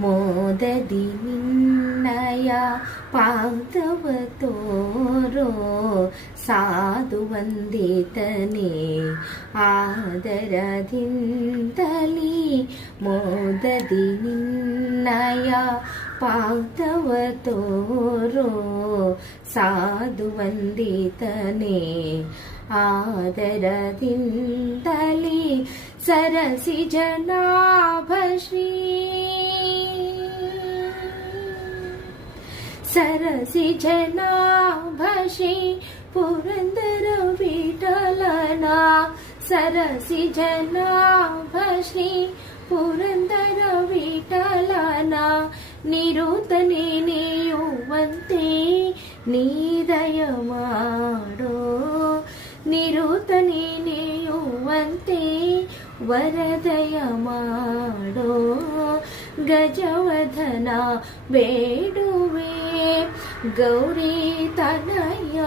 ಮೋದದಿ ನಿನ್ನಯ ಪಾದವ ತೋರೋ ಸಾಧು ವಂದಿತನೇ ಆದರದಿಂದಲೀ ಮೋದದಿ ನಿನ್ನಯ ಪಾದವ ತೋರೋ ಸಾಧು ವಂದಿತನೇ ಆದರದಿಂದಲೀ ಸರಸಿ ಜನಾಭಶ್ರೀ ಸರಸಿ ಜನಾಭಶ್ರೀ ಪುರಂದರ ವಿಠಲನ ಸರಸಿ ಜನಾಭಶ್ರೀ ಪುರಂದರ ವಿಠಲನ ನಿರುತನೆ ನೆನೆಯುವಂತೆ ನೀದಯ ಮಾಡೋ ನಿರುತನೆ ನೆನೆಯುವಂತೆ ವರದಯ ಮಾಡೋ ಗಜವದನ ಬೇಡುವೆ ಗೌರಿ ತನಯ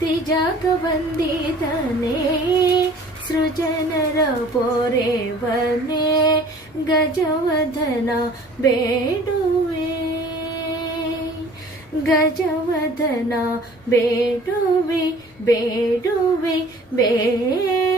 ತ್ರಿಜಗ ವಂದಿತನೇ ಸೃಜನರ ಪೊರೆವನೇ ಗಜವದನ ಬೇಡುವೆ ಗಜವದನ ಬೇಡುವೆ ಬೇಡುವೆ ಬೇಡುವೆ